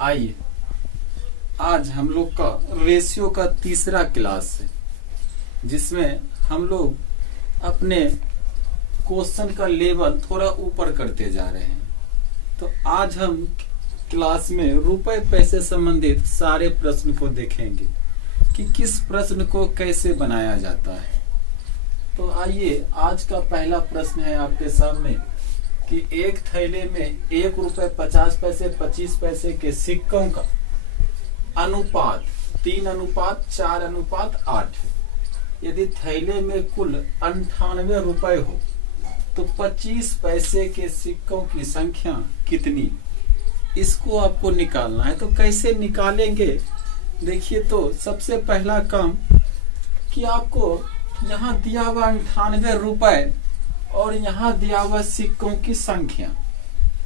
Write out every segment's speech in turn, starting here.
आइए आज हम लोग का रेशियो का तीसरा क्लास है, जिसमें हम लोग अपने क्वेश्चन का लेवल थोड़ा ऊपर करते जा रहे हैं। तो आज हम क्लास में रुपए पैसे संबंधित सारे प्रश्न को देखेंगे कि किस प्रश्न को कैसे बनाया जाता है। तो आइए, आज का पहला प्रश्न है आपके सामने कि एक थैले में 1 रुपए 50 पैसे 25 पैसे के सिक्कों का अनुपात 3:4:8 है। यदि थैले में कुल 98 रुपए हो तो 25 पैसे के सिक्कों की संख्या कितनी? इसको आपको निकालना है। तो कैसे निकालेंगे? देखिए, तो सबसे पहला काम कि आपको यहाँ दिया हुआ 98 रुपए और यहाँ दिया हुआ सिक्कों की संख्या,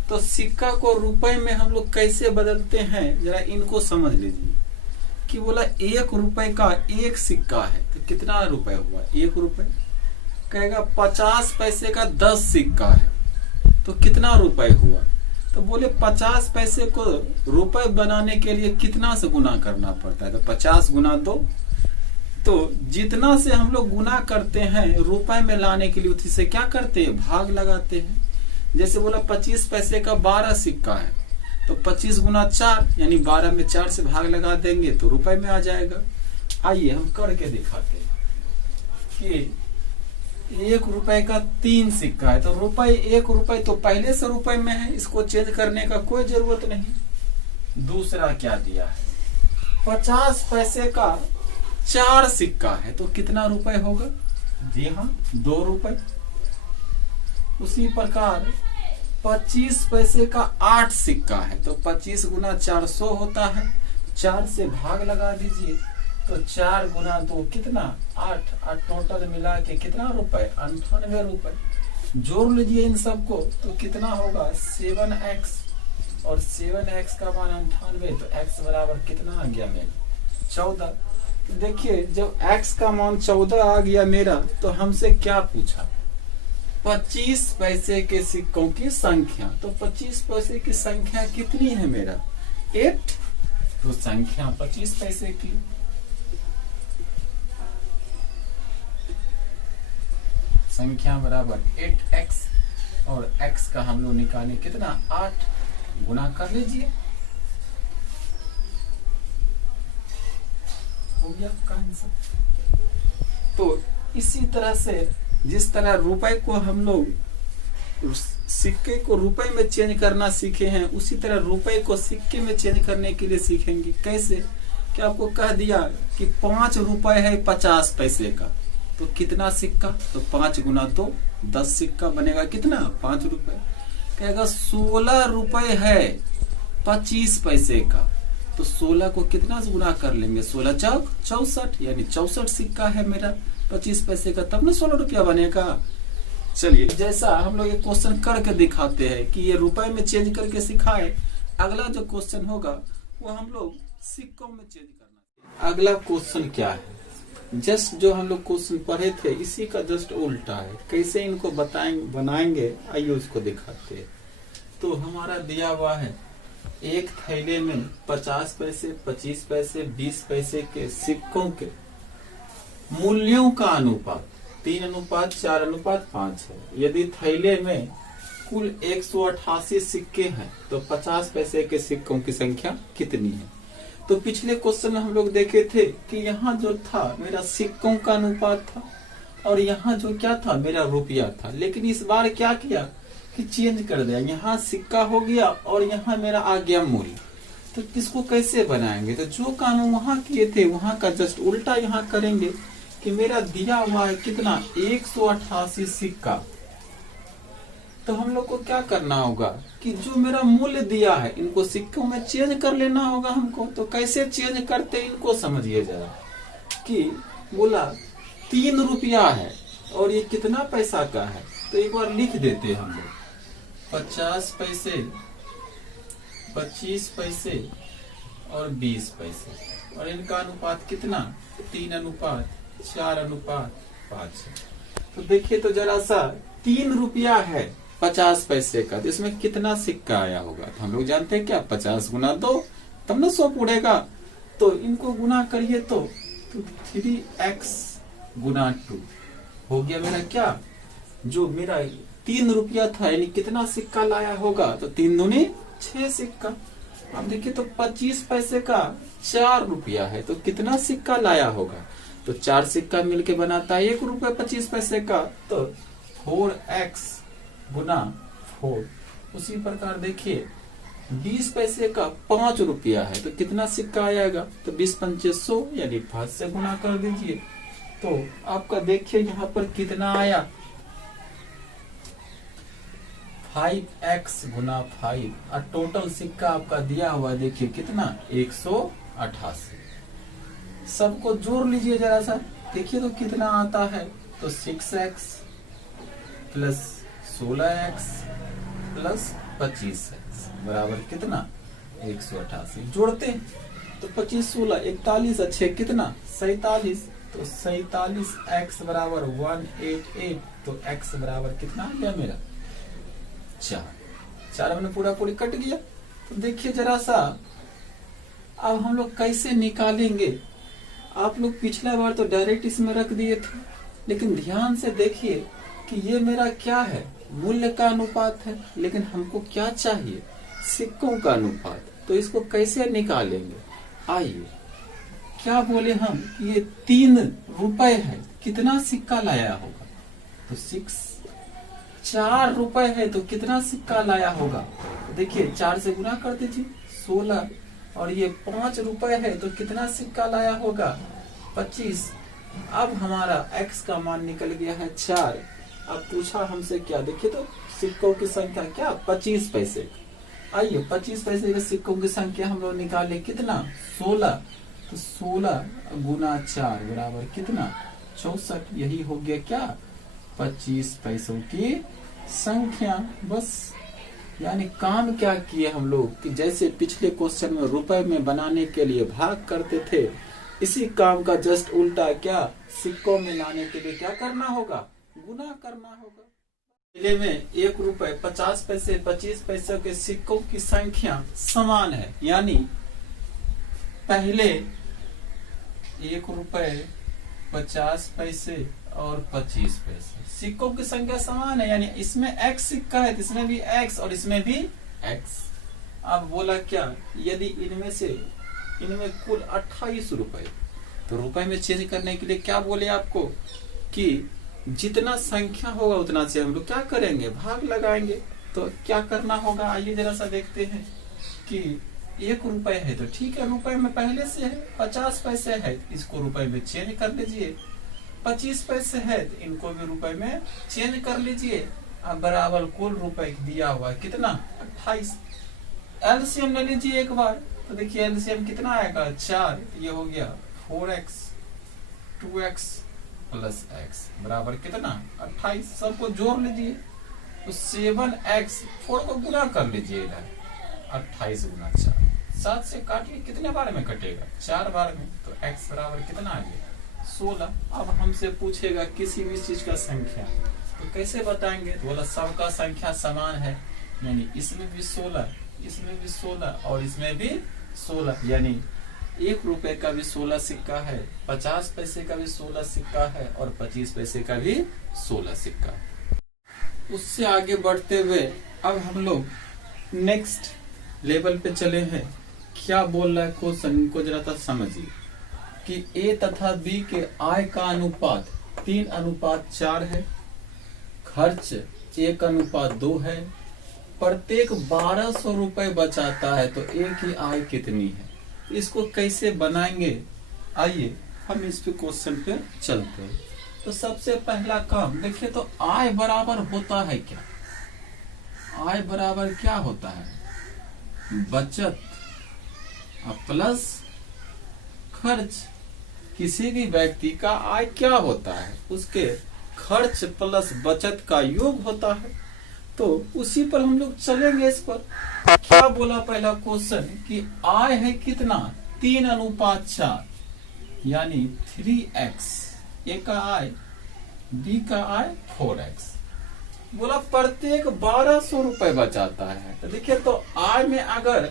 तो सिक्का को रुपए में हम लोग कैसे बदलते हैं जरा इनको समझ लीजिए। कि बोला 1 रुपए का एक सिक्का है तो कितना रुपए हुआ? 1 रुपए। कहेगा 50 पैसे का 10 सिक्का है तो कितना रुपए हुआ? तो बोले 50 पैसे को रुपए बनाने के लिए कितना से गुना करना पड़ता है? तो 50 गुना 2। तो जितना से हम लोग गुना करते हैं रुपए में लाने के लिए, उसी से क्या करते हैं? भाग लगाते हैं। जैसे बोला 25 पैसे का 12 सिक्का है तो 25 गुना 4 यानी 12 में 4 से भाग लगा देंगे तो रुपए में आ जाएगा। आइए हम करके दिखाते हैं कि 1 रुपए का 3 सिक्का है तो रुपए 1 रुपए तो पहले से रुपए में है, इसको चेंज करने का कोई जरूरत नहीं। दूसरा क्या दिया है? 50 पैसे का 4 सिक्का है तो कितना रुपए होगा? जी हाँ, 2 रुपए। उसी प्रकार 25 पैसे का 8 सिक्का है तो 25 गुना 400 होता है। 4 से भाग लगा दीजिए तो 4 गुना 2 कितना? 8। टोटल मिला के कितना रुपए? 98 रुपए। जोड़ लीजिए इन सबको तो कितना होगा? 7x और 7x का मान 98 तो x बराबर कितना आ गया मेरा? 14। देखिए, जब x का मान 14 आ गया मेरा तो हमसे क्या पूछा? 25 पैसे के सिक्कों की संख्या। तो 25 पैसे की संख्या कितनी है मेरा? 8। तो संख्या 25 पैसे की। संख्या बराबर 8x और x का हम लोग निकालें कितना? 8। गुना कर लीजिए, हो गया आपका आंसर। तो इसी तरह से जिस तरह रुपए को हम लोग सिक्के को रुपए में चेंज करना सीखे हैं, उसी तरह रुपए को सिक्के में चेंज करने के लिए सीखेंगे। कैसे? कि आपको कह दिया कि 5 रुपए है 50 पैसे का तो कितना सिक्का? तो 5 गुना 2 10 सिक्का बनेगा कितना? 5 रुपए। कहेगा 16 रुपए है 25 पैसे का तो 16 को कितना से गुना कर लेंगे? 16 चौक 64 यानी 64 सिक्का है मेरा 25 पैसे का, तब ना 16 रुपया बनेगा। चलिए, जैसा हम लोग एक क्वेश्चन करके दिखाते हैं कि ये रुपए में चेंज करके सिखाए, अगला जो क्वेश्चन होगा वो हम लोग सिक्कों में चेंज करना। अगला क्वेश्चन क्या है? जस्ट जो हम लोग क्वेश्चन पढ़े थे इसी का जस्ट उल्टा है। कैसे इनको बनाएंगे आइए उसको दिखाते हैं। तो हमारा दिया हुआ है एक थैले में 50 पैसे 25 पैसे 20 पैसे के सिक्कों के मूल्यों का अनुपात 3:4:5 है। यदि थैले में कुल 188 सिक्के हैं तो 50 पैसे के सिक्कों की संख्या कितनी है? तो पिछले क्वेश्चन में हम लोग देखे थे कि यहाँ जो था मेरा सिक्कों का अनुपात था और यहाँ जो क्या था मेरा रुपया था। लेकिन इस बार क्या किया कि चेंज कर दिया, यहाँ सिक्का हो गया और यहाँ मेरा आ गया मूल्य। तो इसको कैसे बनाएंगे? तो जो काम वहां किए थे वहां का जस्ट उल्टा यहाँ करेंगे कि मेरा दिया हुआ है कितना? 188 सिक्का। तो हम लोग को क्या करना होगा कि जो मेरा मूल्य दिया है इनको सिक्कों में चेंज कर लेना होगा हमको। तो कैसे चेंज करते इनको समझिए जरा। कि बोला 3 रुपया है और ये कितना पैसा का है? तो एक बार लिख देते हैं हम लोग 50 पैसे 25 पैसे और 20 पैसे और इनका अनुपात कितना? 3:4:5। तो देखिए, तो जरा सा 3 रुपया है 50 पैसे का, तो इसमें कितना सिक्का आया होगा? तो हम लोग जानते हैं क्या? 50 गुना 2 तब ना 100 उड़ेगा। तो इनको गुना करिए तो 3x गुना 2 हो गया मेरा क्या, जो मेरा 3 रुपया था, यानी कितना सिक्का लाया होगा, तो 3 दूनी 6 सिक्का। अब देखिए तो 25 पैसे का 4 रुपया है, तो कितना सिक्का लाया होगा, तो 4 सिक्का मिलके बनाता है 1 रुपया 25 पैसे का, तो 4x गुना 4। उसी प्रकार देखिए 20 पैसे का 5 रुपया है, तो कितना सिक्का आएगा, तो 20 पंचे 100, यानी 5 से गुना कर दीजिए। तो आपका देखिए यहाँ पर कितना आया, 5x गुना 5, और टोटल सिक्का आपका दिया हुआ देखिए कितना 188। सबको जोड़ लीजिए जरा सा, देखिए तो कितना आता है, तो 6x plus 16x plus 25x बराबर कितना 188। जोड़ते तो 25 16 41 अच्छे कितना 47, तो 47x बराबर 188, तो x बराबर कितना आ गया मेरा 4 मैंने पूरा पूरी कट गया। तो देखिए जरा सा अब हम लोग कैसे निकालेंगे। आप लोग पिछला बार तो डायरेक्ट इसमें रख दिए थे, लेकिन ध्यान से देखिए कि ये मेरा क्या है, मूल्य का अनुपात है, लेकिन हमको क्या चाहिए, सिक्कों का अनुपात। तो इसको कैसे निकालेंगे, आइए। क्या बोले हम कि ये 3 रुपए है, कितना सिक्का लाया होगा, तो 4 रुपए है, तो कितना सिक्का लाया होगा, देखिए 4 से गुना कर दीजिए 16, और ये 5 रुपए है, तो कितना सिक्का लाया होगा 25। अब हमारा x का मान निकल गया है 4। अब पूछा हमसे क्या, देखिए तो सिक्कों की संख्या क्या 25 पैसे। आइए 25 पैसे के सिक्कों की संख्या हम लोग निकाले कितना 16, तो 16 गुना 4 बराबर कितना 64। यही हो गया क्या 25 पैसों की संख्या। बस यानी काम क्या किए हम लोग कि जैसे पिछले क्वेश्चन में रुपए में बनाने के लिए भाग करते थे, इसी काम का जस्ट उल्टा क्या सिक्कों में लाने के लिए क्या करना होगा, गुना करना होगा। पहले में 1 रुपए 50 पैसे 25 पैसे के सिक्कों की संख्या समान है, यानी पहले 1 रुपए 50 पैसे और 25 पैसे सिक्कों की संख्या समान है, यानी इसमें x सिक्का है, इसमें भी x और इसमें भी x। अब बोला क्या, यदि इनमें कुल 28 रुपए, तो रुपए में चेंज करने के लिए क्या बोले आपको कि जितना संख्या होगा उतना से हम लोग क्या करेंगे, भाग लगाएंगे। तो क्या करना होगा, आइए जरा सा देखते हैं कि 1 रुपए है, तो ठीक है रुपए में पहले से है, 50 पैसे है, इसको रुपए में चेंज कर लीजिए, 25 पैसे है, तो इनको भी रुपए में चेंज कर लीजिए। अब बराबर कुल रुपए दिया हुआ कितना 28। एलसीएम ले लीजिए एक बार, तो देखिए एलसीएम कितना आएगा 4, ये हो गया 4x 2x प्लस x बराबर कितना 28। सबको जोड़ लीजिए, तो 7x 4 को गुना कर लीजिए इधर, 28 गुना 4, 7 से काटिए कितने बार में कटेगा 4 बार में, तो x बराबर कितना आ गया 16। अब हमसे पूछेगा किसी भी चीज का संख्या, तो कैसे बताएंगे, तो बोला सबका संख्या समान है, यानी इसमें भी 16 इसमें भी 16 और इसमें भी 16, यानी 1 रुपए का भी 16 सिक्का है, 50 पैसे का भी 16 सिक्का है और 25 पैसे का भी 16 सिक्का। उससे आगे बढ़ते हुए अब हम लोग नेक्स्ट लेवल पे चले हैं। क्या बोल रहा है क्वेश्चन को जरा सा समझिए कि ए तथा बी के आय का अनुपात 3:4 है, खर्च 1:2 है, प्रत्येक 1200 रुपए बचाता है, तो ए की आय कितनी है, इसको कैसे बनाएंगे। आइए हम इस पे क्वेश्चन पे चलते हैं। तो सबसे पहला काम देखिए, तो आय बराबर होता है क्या, आय बराबर क्या होता है, बचत प्लस खर्च। किसी भी व्यक्ति का आय क्या होता है, उसके खर्च प्लस बचत का योग होता है। तो उसी पर हम लोग चलेंगे। इस पर क्या बोला पहला क्वेश्चन कि आय है कितना 3:4, यानी 3x, ए का आय बी का आय 4x। बोला प्रत्येक 1200 रुपए बचाता है, तो देखिए तो आय में अगर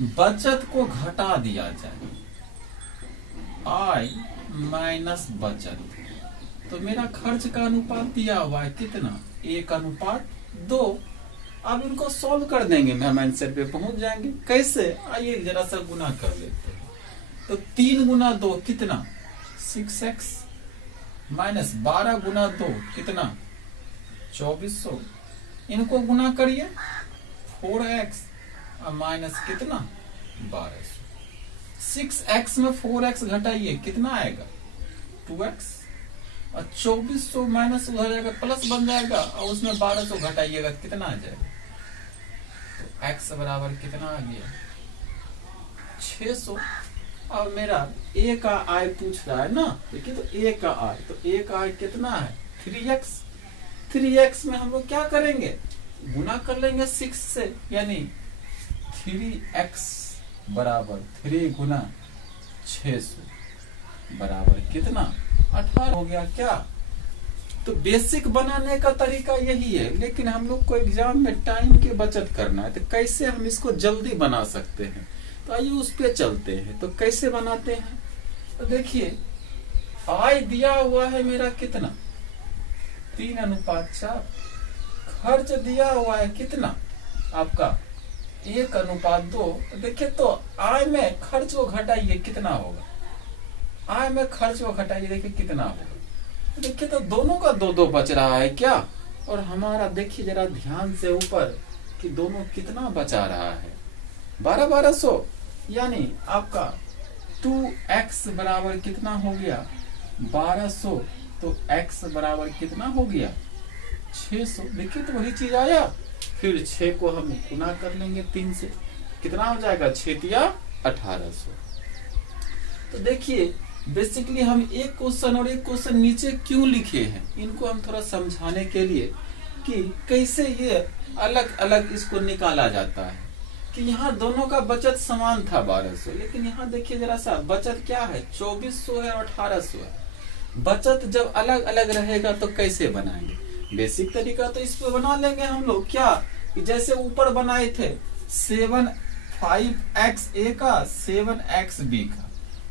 बचत को घटा दिया जाए, आय माइनस बचत, तो मेरा खर्च का अनुपात दिया हुआ है कितना, 1:2। अब इनको सॉल्व कर देंगे, हम आंसर पे पहुंच जाएंगे। कैसे, आइए जरा सा गुना कर लेते हैं। तो 3 गुना 2 कितना, 6x, माइनस 12 गुना 2 कितना, 2400। इनको गुना करिए, 4x और माइनस कितना, 1200। 6x में 4x घटाइए कितना आएगा, 2x, और 2400 माइनस उधर जाएगा प्लस बन जाएगा, और उसमें 1200 घटाइएगा कितना आ जाएगा, तो x बराबर कितना आ गया, 600। अब मेरा a का आय पूछ रहा है ना, देखिए तो a का आय, तो a का आय कितना है, 3x। 3x में हम लोग क्या करेंगे, गुना कर लेंगे 6 से, यानी 3x बराबर 3 गुना 600 बराबर कितना, 18 हो गया क्या। तो बेसिक बनाने का तरीका यही है, लेकिन हम लोग को एग्जाम में टाइम की बचत करना है, तो कैसे हम इसको जल्दी बना सकते हैं, तो आइए उस पे चलते हैं। तो कैसे बनाते हैं, तो देखिए आय दिया हुआ है मेरा कितना, 3:4। खर्च दिया हुआ है कितना आपका, 1:2। तो देखिए तो आय में खर्च को घटाइए कितना होगा, आय में खर्च को घटाइए, देखिए कितना होगा। तो देखिए तो दोनों का 2-2 बच रहा है क्या, और हमारा देखिए जरा ध्यान से ऊपर कि दोनों कितना बचा रहा है, 1200। यानी आपका 2x बराबर कितना हो गया, 1200, तो x बराबर कितना हो गया, 600। देखिए तो वही चीज आया। फिर 6 को हम गुना कर लेंगे 3 से, कितना हो जाएगा, 6×3 1800। तो देखिए बेसिकली हम एक क्वेश्चन और एक क्वेश्चन नीचे क्यों लिखे हैं, इनको हम थोड़ा समझाने के लिए कि कैसे ये अलग अलग इसको निकाला जाता है। कि यहाँ दोनों का बचत समान था 1200, लेकिन यहाँ देखिए जरा सा बचत क्या है, 2400 है और 1800 है। बचत जब अलग अलग रहेगा तो कैसे बनाएंगे, बेसिक तरीका तो इस पे बना लेंगे हम लोग, क्या कि जैसे ऊपर बनाए थे 5x a का 7x b का,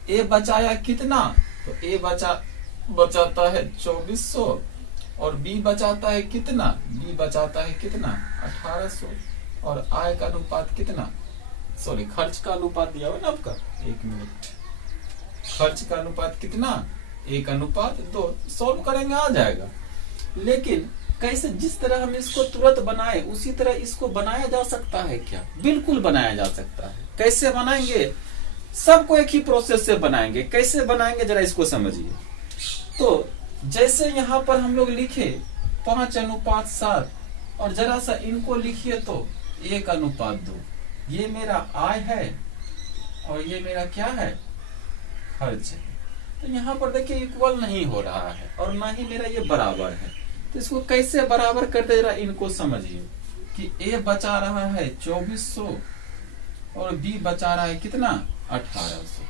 a बचाया कितना, तो a बचाता है 2400, और b बचाता है कितना, b बचाता है कितना, 1800, और आय का अनुपात कितना, सॉरी खर्च का अनुपात दिया हुआ ना आपका, 1 मिनट, खर्च का अनुपात कितना, 1:2। सॉल्व करेंगे आ जाएगा। लेकिन कैसे, जिस तरह हम इसको तुरंत बनाए उसी तरह इसको बनाया जा सकता है क्या, बिल्कुल बनाया जा सकता है। कैसे बनाएंगे, सबको एक ही प्रोसेस से बनाएंगे। कैसे बनाएंगे जरा इसको समझिए। तो जैसे यहाँ पर हम लोग लिखे 5:7, और जरा सा इनको लिखिए तो 1:2। ये मेरा आय है और ये मेरा क्या है, खर्च है। तो यहाँ पर देखिए इक्वल नहीं हो रहा है और ना ही मेरा ये बराबर है। तो इसको कैसे बराबर करते, जरा इनको समझिए कि a बचा रहा है 2400 और b बचा रहा है कितना, 1800।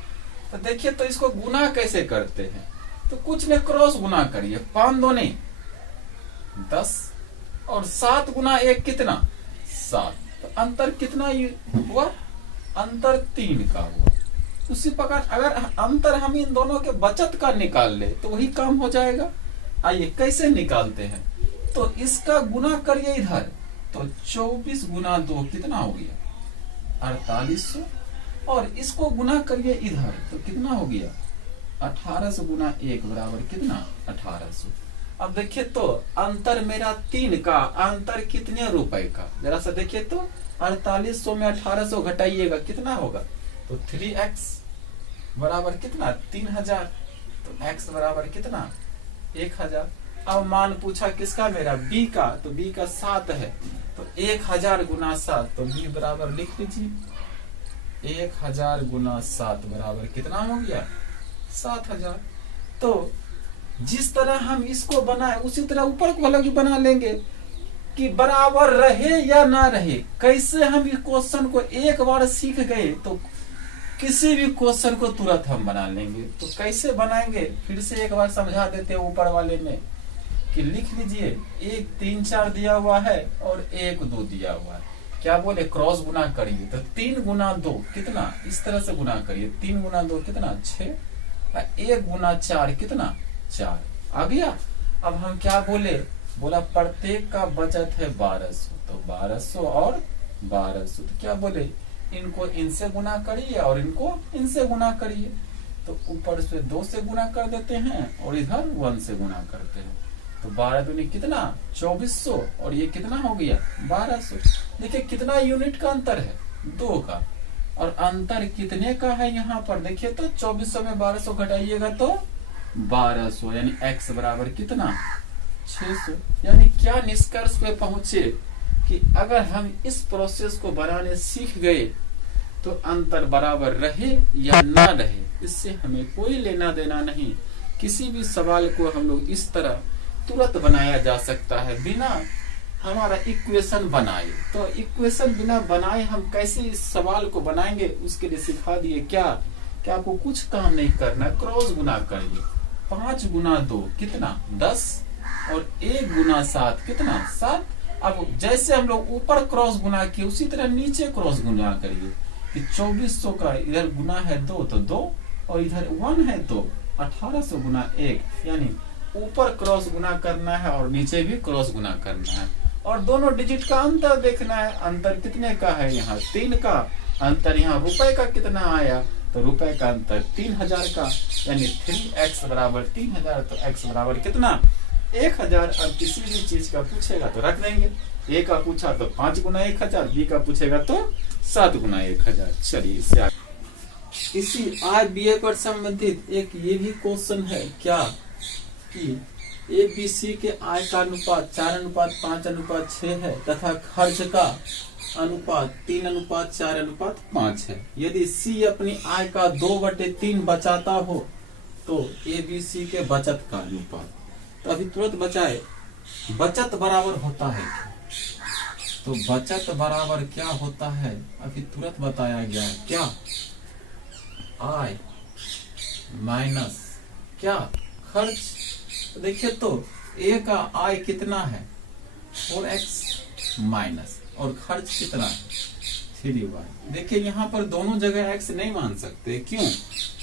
तो देखिए तो इसको गुना कैसे करते हैं, तो कुछ ने क्रॉस गुना करिए, 5×2 10 और 7 गुना 1 कितना, 7। तो अंतर कितना हुआ, अंतर 3 का हुआ। उसी प्रकार अगर अंतर हम इन दोनों के बचत का निकाल ले तो वही काम हो जाएगा। आइए कैसे निकालते हैं, तो इसका गुना करिए इधर, तो 24 गुना 2 कितना हो गया, 4800, और इसको गुना करिए इधर तो कितना हो गया, 1800 गुना 1 बराबर कितना, 1800। अब देखिए तो अंतर मेरा 3 का, अंतर कितने रुपए का, जरा सा देखिए तो 4800 में 1800 घटाइएगा कितना होगा, तो 3x बराबर कितना, 3000, तो x बराबर कितना, 1000। अब मान पूछा किसका, मेरा b का, तो b का 7 है, तो 1000 गुना 7, तो b बराबर लिख लीजिए, 1000 गुना 7 बराबर कितना हो गया, 7000। तो जिस तरह हम इसको बनाए उसी तरह ऊपर को अलग बना लेंगे कि बराबर रहे या ना रहे। कैसे हम इस क्वेश्चन को एक बार सीख गए तो किसी भी क्वेश्चन को तुरंत हम बना लेंगे। तो कैसे बनाएंगे, फिर से एक बार समझा देते हैं ऊपर वाले में कि लिख लीजिए 1 3 4 दिया हुआ है और 1 2 दिया हुआ है। क्या बोले, क्रॉस गुना करिए, तो 3 गुना 2 कितना, इस तरह से गुना करिए, 3 गुना 2 कितना 6, 1 गुना 4 कितना 4 आ गया। अब हम क्या बोले, बोला प्रत्येक का बचत है 1200, तो 1200 और 1200, तो क्या बोले, इनको इनसे गुना करिए और इनको इनसे गुना करिए, तो ऊपर से 2 से गुना कर देते हैं और इधर 1 से गुना करते हैं, तो 12 दूनी कितना 2400 और ये कितना हो गया 1200। देखिए कितना यूनिट का अंतर है, 2 का, और अंतर कितने का है यहाँ पर, देखिए तो 2400 में 1200 घटाइएगा तो 1200, यानी x बराबर कितना 600। यानी क्या निष्कर्ष पे पहुंचे कि अगर हम इस प्रोसेस को बनाने सीख गए तो अंतर बराबर रहे या ना रहे, इससे हमें कोई लेना देना नहीं। किसी भी सवाल को हम लोग इस तरह तुरंत बनाया जा सकता है बिना हमारा इक्वेशन बनाए। तो इक्वेशन बिना बनाए हम कैसे इस सवाल को बनाएंगे, उसके लिए सिखा दिए क्या आपको कुछ काम नहीं करना, क्रॉस गुना करिए, 5 गुना 2 कितना 10 और 1 गुना 7 कितना 7। अब जैसे हम लोग ऊपर क्रॉस गुना किए उसी तरह नीचे क्रॉस गुना करिए कि 2400 का इधर गुना है 2 तो 2 और इधर 1 है तो 1800 गुना 1, यानी ऊपर क्रॉस गुना करना है और नीचे भी क्रॉस गुना करना है, और दोनों डिजिट का अंतर देखना है। अंतर कितने का है, यहाँ 3 का अंतर, यहाँ रुपए का कितना आया, तो रुपए का अंतर 3000 का, यानी 3x बराबर 3000, तो x बराबर कितना 1000। अब किसी भी चीज का पूछेगा तो रख देंगे, ए का पूछा तो 5 गुना 1000, बी का पूछेगा तो 7 गुना 1000। चलिए इससे आगे इसी आय व्यय पर संबंधित एक ये भी क्वेश्चन है क्या कि ABC के आय का अनुपात 4:5:6 है तथा खर्च का अनुपात 3:4:5 है। यदि C अपनी आय का 2/3 बचाता हो तो ABC के बचत का अनुपात, तो अभी तुरंत बचाए, बचत बराबर होता है, तो बचत बराबर क्या होता है अभी तुरंत बताया गया है, क्या आय माइनस क्या खर्च। तो देखिए तो ए का आय कितना है 4x माइनस और खर्च कितना है 3y। देखिए यहाँ पर दोनों जगह x नहीं मान सकते, क्यों,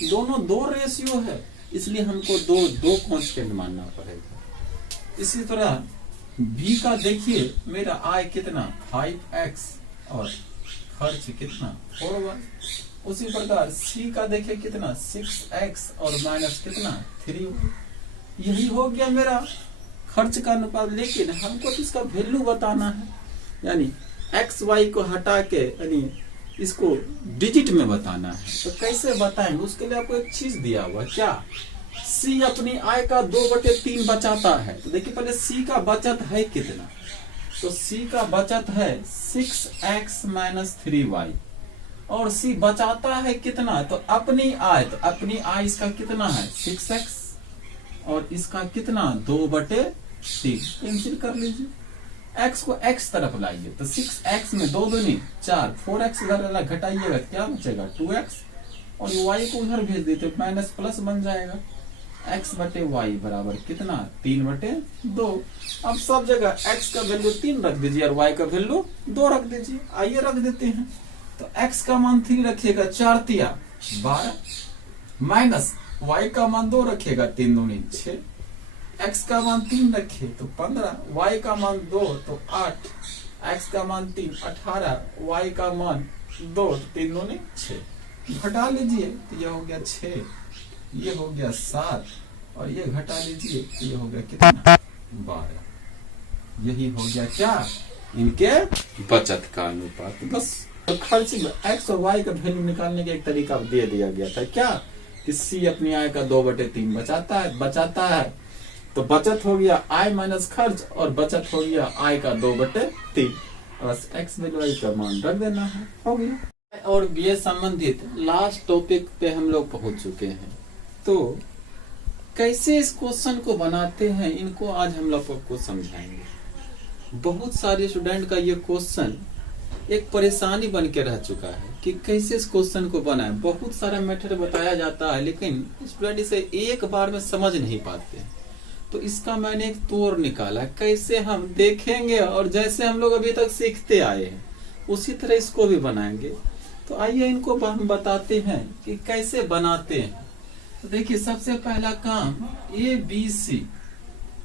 दोनों 2 रेशियो है, इसलिए हमको दो कांस्टेंट मानना पड़ेगा। इसी तरह b का देखिए मेरा आय कितना 5x और खर्च कितना 4y। उसी प्रकार c का देखिए कितना 6x और माइनस कितना 3y। यही हो गया मेरा खर्च का अनुपात, लेकिन हमको तो इसका वैल्यू बताना है, यानी एक्स वाई को हटा के यानी इसको डिजिट में बताना है। तो कैसे बताएंगे, उसके लिए आपको एक चीज दिया हुआ, क्या सी अपनी आय का 2/3 बचाता है। तो देखिए पहले सी का बचत है कितना, तो सी का बचत है 6x माइनस 3y, और सी बचाता है कितना, तो अपनी आय, तो अपनी आय इसका कितना है 6x और इसका कितना 2/3, कैंसिल कर लीजिए, x को x तरफ लाइए, तो 6x में 2 दूनी 4, 4x इधर घटाइएगा क्या बचेगा 2x, और y को उधर भेज देते माइनस प्लस बन जाएगा, x/y बराबर कितना 3/2। अब सब जगह x का वैल्यू 3 रख दीजिए और y का वैल्यू 2 रख दीजिए। आइए रख देते हैं, तो x का मान 3 रखिएगा 4 तिया 12 माइनस y का मान 2 रखेगा 3 दूनी 6, x का मान 3 रखे तो 15, y का मान 2 तो 8, x का मान 3 18, y का मान 2 तो 3 दूनी 6, घटा लीजिए तो ये हो गया 6, ये हो गया 7 और ये घटा लीजिए तो ये हो गया कितना 12। यही हो गया क्या इनके बचत का अनुपात। बस तो खर्च में x और y का वैल्यू निकालने का एक तरीका दे दिया गया था, क्या कि C अपनी आय का 2/3 बचाता है, तो बचत हो गया आय माइनस खर्च और बचत हो गया आय का 2/3, बस x वैल्यू y का मान रख देना है, हो गया। और ये संबंधित लास्ट टॉपिक पे हम लोग पहुंच चुके हैं। तो कैसे इस क्वेश्चन को बनाते हैं, इनको आज हम लोग को समझाएंगे। बहुत सारे स्टूडेंट का ये क्वेश्चन एक परेशानी बन के रह चुका है कि कैसे इस क्वेश्चन को बनाए। बहुत सारा मेथड बताया जाता है लेकिन स्टूडेंट इसे एक बार में समझ नहीं पाते, तो इसका मैंने एक तोड़ निकाला कैसे हम देखेंगे, और जैसे हम लोग अभी तक सीखते आए हैं उसी तरह इसको भी बनाएंगे। तो आइए इनको हम बताते हैं कि कैसे बनाते हैं। तो देखिए सबसे पहला काम, ABC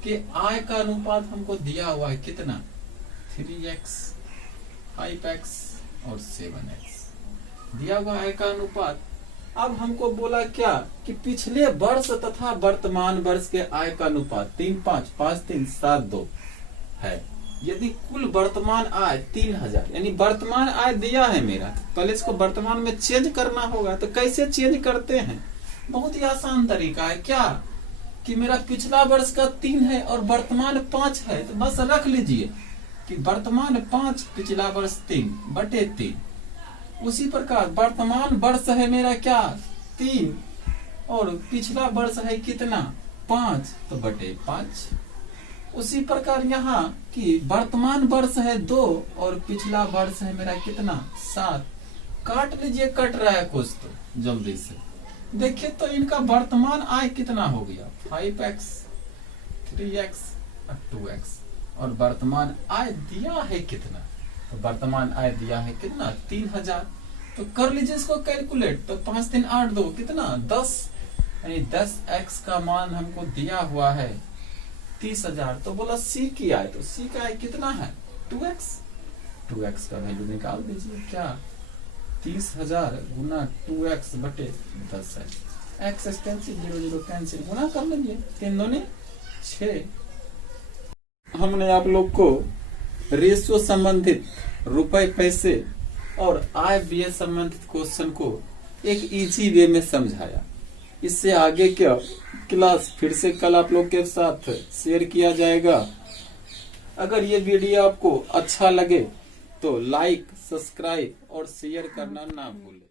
के आय का अनुपात हमको दिया हुआ है कितना, 3x, 5x और 7x दिया हुआ आय का अनुपात। अब हमको बोला क्या कि पिछले वर्ष तथा वर्तमान वर्ष के आय का अनुपात 3, 5, 5, 3, 7, 2 है। यदि कुल वर्तमान आय 3000, यानी वर्तमान आय दिया है मेरा, तो पहले इसको वर्तमान में चेंज करना होगा। तो कैसे चेंज करते हैं, बहुत ही आसान तरीका है। क्या कि मेरा पिछला वर्ष का 3 है और वर्तमान 5 है, तो बस रख लीजिए कि वर्तमान 5 पिछला वर्ष 3 बटे 3। उसी प्रकार वर्तमान वर्ष है मेरा क्या 3 और पिछला वर्ष है कितना 5, तो बटे 5। उसी प्रकार यहाँ कि वर्तमान वर्ष है 2 और पिछला वर्ष है मेरा कितना 7। काट लीजिए, कट रहा है कुछ तो जल्दी से देखिए। तो इनका वर्तमान आय कितना हो गया 5x, 3x और 2x। और वर्तमान आय दिया है कितना, तो वर्तमान आय दिया है कितना 3000। तो कर लीजिए इसको कैलकुलेट। तो 5, 3, 8, 2 कितना 10, यानी 10x का मान हमको दिया हुआ है 30,000। तो बोला C की आय, तो C का आय कितना है 2x। 2x का वैल्यू निकाल दीजिए, क्या 30,000 गुना 2x बटे 10 है। x कैंसिल, 0 0 कैंसिल, गुना कर लीजिए, 3 दूनी 6। हमने आप लोग को रेशियो संबंधित रुपए पैसे और आय व्यय संबंधित क्वेश्चन को एक इजी वे में समझाया। इससे आगे क्या क्लास फिर से कल आप लोग के साथ शेयर किया जाएगा। अगर ये वीडियो आपको अच्छा लगे तो लाइक, सब्सक्राइब और शेयर करना ना भूलें।